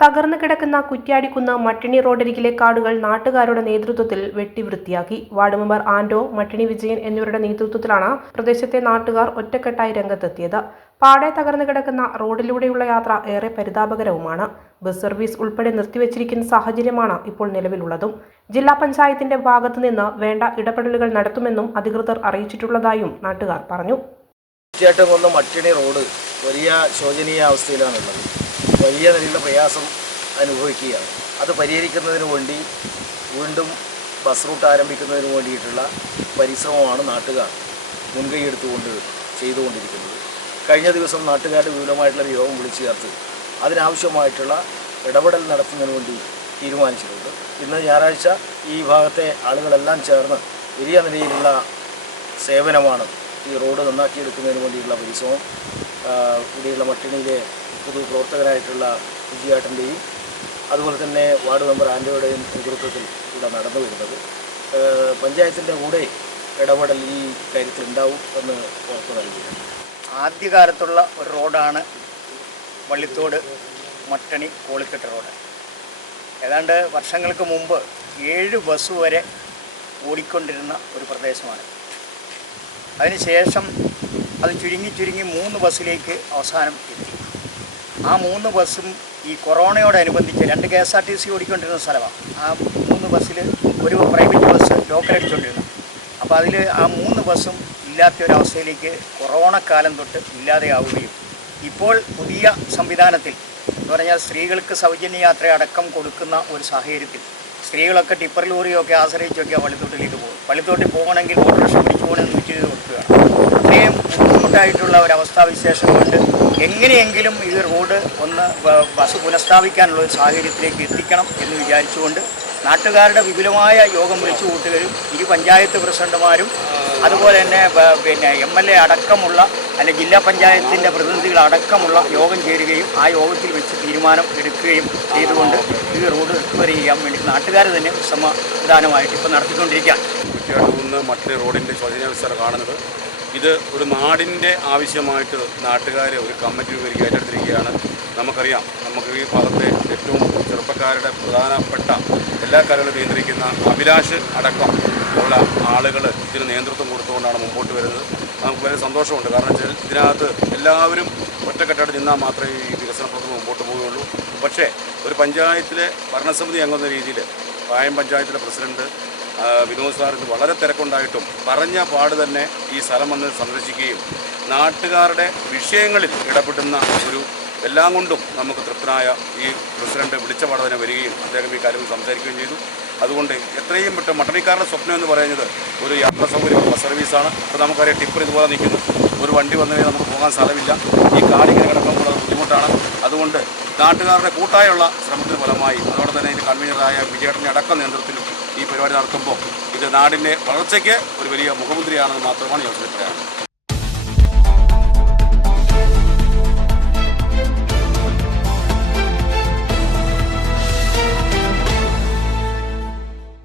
തകർന്നു കിടക്കുന്ന കുറ്റ്യാടിക്കുന്ന് മട്ടിണി റോഡരികിലെ കാടുകൾ നാട്ടുകാരുടെ നേതൃത്വത്തിൽ വെട്ടിവൃത്തിയാക്കി. വാർഡ് മെമ്പർ ആന്റോ, മട്ടിണി വിജയൻ എന്നിവരുടെ നേതൃത്വത്തിലാണ് പ്രദേശത്തെ നാട്ടുകാർ ഒറ്റക്കെട്ടായി രംഗത്തെത്തിയത്. പാടെ തകർന്നു കിടക്കുന്ന റോഡിലൂടെയുള്ള യാത്ര ഏറെ പരിതാപകരവുമാണ്. ബസ് സർവീസ് ഉൾപ്പെടെ നിർത്തിവച്ചിരിക്കുന്ന സാഹചര്യമാണ് ഇപ്പോൾ നിലവിലുള്ളതും. ജില്ലാ പഞ്ചായത്തിന്റെ ഭാഗത്തുനിന്ന് വേണ്ട ഇടപെടലുകൾ നടത്തുമെന്നും അധികൃതർ അറിയിച്ചിട്ടുള്ളതായും നാട്ടുകാർ പറഞ്ഞു. മട്ടിണി റോഡ് വലിയ ശോചനീയ അവസ്ഥയിലാണുള്ളത്. വലിയ നിലയിലുള്ള പ്രയാസം അനുഭവിക്കുകയാണ്. അത് പരിഹരിക്കുന്നതിന് വേണ്ടി വീണ്ടും ബസ് റൂട്ട് ആരംഭിക്കുന്നതിന് വേണ്ടിയിട്ടുള്ള പരിശ്രമമാണ് നാട്ടുകാർ മുൻകൈയെടുത്തുകൊണ്ട് ചെയ്തുകൊണ്ടിരിക്കുന്നത്. കഴിഞ്ഞ ദിവസം നാട്ടുകാരുടെ വിപുലമായിട്ടുള്ള യോഗം വിളിച്ചു ചേർത്ത് അതിനാവശ്യമായിട്ടുള്ള ഇടപെടൽ നടത്തുന്നതിന് വേണ്ടി തീരുമാനിച്ചിട്ടുണ്ട്. ഇന്ന് ഞായറാഴ്ച ഈ ഭാഗത്തെ ആളുകളെല്ലാം ചേർന്ന് വലിയ നിലയിലുള്ള സേവനമാണ് ഈ റോഡ് നന്നാക്കിയെടുക്കുന്നതിന് വേണ്ടിയിട്ടുള്ള പരിശ്രമം ഇവിടെയുള്ള മട്ടിണിയിലെ പൊതുപ്രവർത്തകരായിട്ടുള്ള വിജയേട്ടൻ്റെയും അതുപോലെ തന്നെ വാർഡ് മെമ്പർ ആൻ്റോയുടെയും നേതൃത്വത്തിൽ ഇവിടെ നടന്നു വരുന്നത്. പഞ്ചായത്തിൻ്റെ കൂടെ ഇടപെടൽ ഈ കാര്യത്തിൽ ഉണ്ടാവും എന്ന് ഉറപ്പ് നൽകുകയാണ്. ആദ്യകാലത്തുള്ള ഒരു റോഡാണ് വള്ളിത്തോട് മട്ടണി കോളിക്കെട്ട് റോഡ്. ഏതാണ്ട് വർഷങ്ങൾക്ക് മുമ്പ് 7 ബസ് വരെ ഓടിക്കൊണ്ടിരുന്ന ഒരു പ്രദേശമാണ്. അതിനുശേഷം അത് ചുരുങ്ങി 3 ബസ്സിലേക്ക് അവസാനം എത്തി. ആ 3 ബസ്സും ഈ കൊറോണയോടനുബന്ധിച്ച് 2 KSRTC ഓടിക്കൊണ്ടിരുന്ന സ്ഥലമാണ്. ആ 3 ബസ്സിൽ ഒരു പ്രൈവറ്റ് ബസ് ലോക്കൽ അടിച്ചുകൊണ്ടിരുന്നു. അപ്പോൾ അതിൽ ആ 3 ബസ്സും ഇല്ലാത്തൊരവസ്ഥയിലേക്ക് കൊറോണക്കാലം തൊട്ട് ഇല്ലാതെയാവുകയും ഇപ്പോൾ പുതിയ സംവിധാനത്തിൽ എന്ന് പറഞ്ഞാൽ സ്ത്രീകൾക്ക് സൗജന്യ യാത്ര അടക്കം കൊടുക്കുന്ന ഒരു സാഹചര്യത്തിൽ സ്ത്രീകളൊക്കെ ടിപ്പർ ലോറിയൊക്കെ ആശ്രയിച്ചൊക്കെ പള്ളിത്തോട്ടിലേക്ക് പോകും. പള്ളിത്തോട്ടിൽ പോകണമെങ്കിൽ ഓട്ടോറിക്ഷ പിടിച്ചു പോകണമെന്ന് 120 കൊടുക്കുകയാണ്. അത്രയും ബുദ്ധിമുട്ടായിട്ടുള്ള ഒരവസ്ഥാവിശേഷം കൊണ്ട് എങ്ങനെയെങ്കിലും ഈ റോഡ് ഒന്ന് ബസ് പുനഃസ്ഥാപിക്കാനുള്ള ഒരു സാഹചര്യത്തിലേക്ക് എത്തിക്കണം എന്ന് വിചാരിച്ചുകൊണ്ട് നാട്ടുകാരുടെ വിപുലമായ യോഗം വിളിച്ചു കൂട്ടുകയും പഞ്ചായത്ത് പ്രസിഡന്റുമാരും അതുപോലെ തന്നെ MLA അടക്കമുള്ള അല്ലെങ്കിൽ ജില്ലാ പഞ്ചായത്തിൻ്റെ പ്രതിനിധികൾ അടക്കമുള്ള യോഗം ചേരുകയും ആ യോഗത്തിൽ വെച്ച് തീരുമാനം എടുക്കുകയും ചെയ്തുകൊണ്ട് ഈ റോഡ് റിക്കവർ ചെയ്യാൻ വേണ്ടി നാട്ടുകാർ തന്നെ സമാധാനമായിട്ട് ഇപ്പോൾ നടത്തിക്കൊണ്ടിരിക്കുകയാണ്. കുറ്റ്യാടിക്കുന്ന് മട്ടിണി റോഡിൻ്റെ ശോചനീയാവസ്ഥ കാണുന്നത് ഇത് ഒരു നാടിൻ്റെ ആവശ്യമായിട്ട് നാട്ടുകാർ ഒരു കമ്മിറ്റി രൂപീകരിച്ച് ഏറ്റെടുത്തിരിക്കുകയാണ്. നമുക്കറിയാം, നമുക്ക് ഈ ഭാഗത്തെ ഏറ്റവും ചെറുപ്പക്കാരുടെ പ്രധാനപ്പെട്ട എല്ലാ കാര്യങ്ങളും നിയന്ത്രിക്കുന്ന അഭിലാഷ് അടക്കം ഉള്ള ആളുകൾ ഇതിന് നേതൃത്വം കൊടുത്തുകൊണ്ടാണ് മുമ്പോട്ട് വരുന്നത്. നമുക്ക് വളരെ സന്തോഷമുണ്ട്. കാരണം വെച്ചാൽ ഇതിനകത്ത് എല്ലാവരും ഒറ്റക്കെട്ടായിട്ട് നിന്നാൽ മാത്രമേ ഈ വികസന പ്രവർത്തനം മുമ്പോട്ട് പോവുകയുള്ളൂ. പക്ഷേ ഒരു പഞ്ചായത്തിലെ ഭരണസമിതി അംഗമെന്ന രീതിയിൽ പായം പഞ്ചായത്തിലെ പ്രസിഡന്റ് വിനോദ് സാറിന് വളരെ തിരക്കുണ്ടായിട്ടും പറഞ്ഞ പാട് തന്നെ ഈ സ്ഥലം വന്ന് സന്ദർശിക്കുകയും നാട്ടുകാരുടെ വിഷയങ്ങളിൽ ഇടപെടുന്ന ഒരു എല്ലാം കൊണ്ടും നമുക്ക് തൃപ്തനായ ഈ പ്രസിഡന്റ് വിളിച്ച പാട് തന്നെ വരികയും അദ്ദേഹം ഈ കാര്യങ്ങൾ സംസാരിക്കുകയും ചെയ്തു. അതുകൊണ്ട് എത്രയും പെട്ടെന്ന് മട്ടണിക്കാരുടെ സ്വപ്നം എന്ന് പറയുന്നത് ഒരു യാത്രാ സൗകര്യം ബസ് സർവീസാണ്. അപ്പോൾ നമുക്കറിയാം ടിപ്പർ ഇതുപോലെ നിൽക്കുന്നു, ഒരു വണ്ടി വന്നു കഴിഞ്ഞാൽ നമുക്ക് പോകാൻ സ്ഥലമില്ല. ഈ കാടിങ്ങനെ കിടക്കുമ്പോൾ അത് ബുദ്ധിമുട്ടാണ്. അതുകൊണ്ട് നാട്ടുകാരുടെ കൂട്ടായുള്ള ശ്രമത്തിന് ഫലമായി അതോടെ തന്നെ ഇതിന് കൺവീനറായ വിജയേട്ടൻ്റെ അടക്കം നേതൃത്വത്തിൽ ഈ പരിപാടി നടത്തുമ്പോൾ ഇത് നാടിൻ്റെ വളർച്ചയ്ക്ക് ഒരു വലിയ മുഖമുദ്രയാണെന്ന് മാത്രമാണ് ഞാൻ പറയാനുള്ളത്.